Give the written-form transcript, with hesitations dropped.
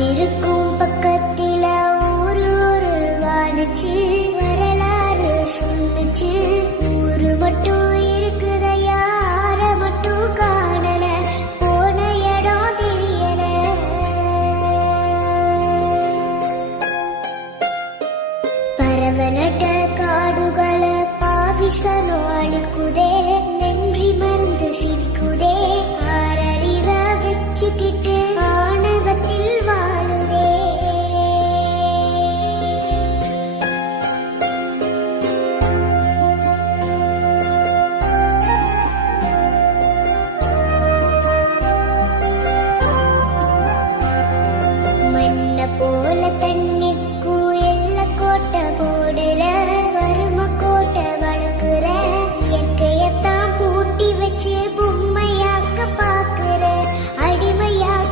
இருக்கும் பக்கத்தில ஊரு ஒரு வாடுச்சு, வரலாறு சொல்லுச்சு. ஊரு மட்டும் இருக்குதையா, ஆற மட்டும் காணல, போன இடம் தெரியல. பரவனட்ட காடுகளை பாவிசனோ அழிக்குதே, நன்றி மறந்து சிரிக்குதே, ஆறறிவ வச்சுக்கிட்டு ஆணவத்தில் வாழுதே. மண்ண போல தண்ணி